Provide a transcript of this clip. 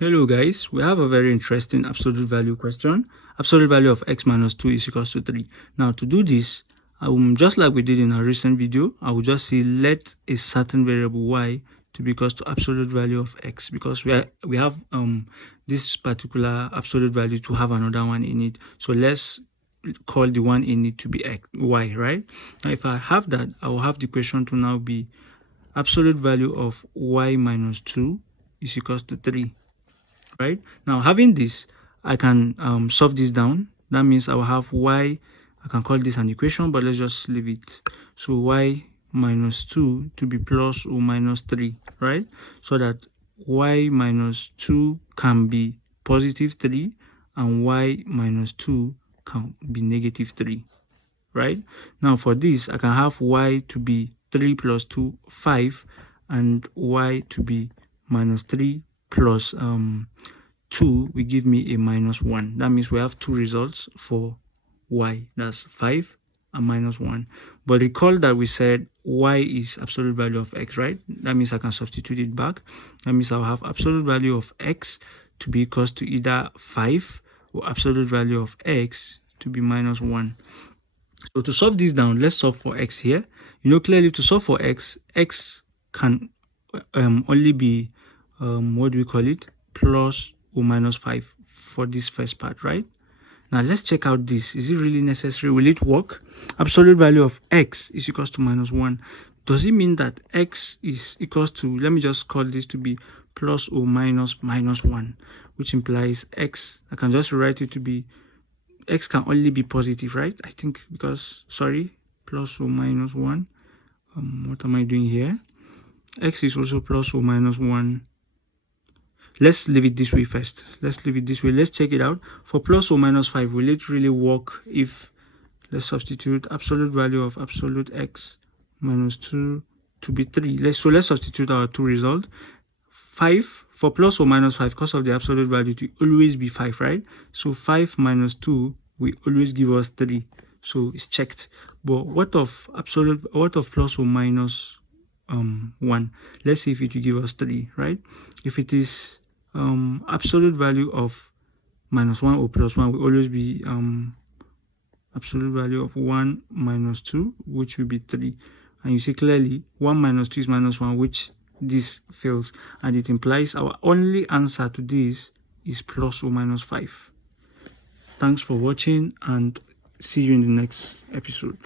Hello guys, we have a very interesting absolute value question. Absolute value of x minus 2 is equals to 3. Now to do this, just like we did in our recent video, I will just say let a certain variable y to be equals to absolute value of x, because we have this particular absolute value to have another one in it. So let's call the one in it to be y, right? Now if I have that, I will have the question to now be absolute value of y minus 2 is equals to 3. Right now, having this, I can solve this down. That means I will have y, I can call this an equation, but let's just leave it. So y minus 2 to be plus or minus 3, right? So that y minus 2 can be positive 3 and y minus 2 can be negative 3, right? Now for this, I can have y to be 3 plus 2, 5, and y to be minus 3 plus 2 will give me a minus 1. That means we have two results for y. That's 5 and minus 1. But recall that we said y is absolute value of x, right? That means I can substitute it back. That means I'll have absolute value of x to be equals to either 5 or absolute value of x to be minus 1. So to solve this down, let's solve for x here. You know clearly to solve for x can only be what do we call it, plus or minus 5 for this first part, right? Now let's check out this. Is it really necessary? Will it work? Absolute value of x is equals to minus 1. Does it mean that x is equals to, let me just call this to be plus or minus 1, which implies x, I can just write it to be x can only be positive, right? I think because, sorry, plus or minus 1. What am I doing here? X is also plus or minus 1. Let's leave it this way first. Let's leave it this way. Let's check it out. For plus or minus 5, will it really work if, let's substitute absolute value of absolute x minus 2 to be 3. Let's substitute our two results. 5 for plus or minus 5, because of the absolute value, it will always be 5, right? So 5 minus 2 will always give us 3. So it's checked. But what of plus or minus 1? Let's see if it will give us 3, right? If it is absolute value of minus 1 or plus 1 will always be absolute value of 1 minus 2, which will be 3. And you see clearly 1 minus 2 is minus 1, which this fails, and it implies our only answer to this is plus or minus 5. Thanks for watching, and see you in the next episode.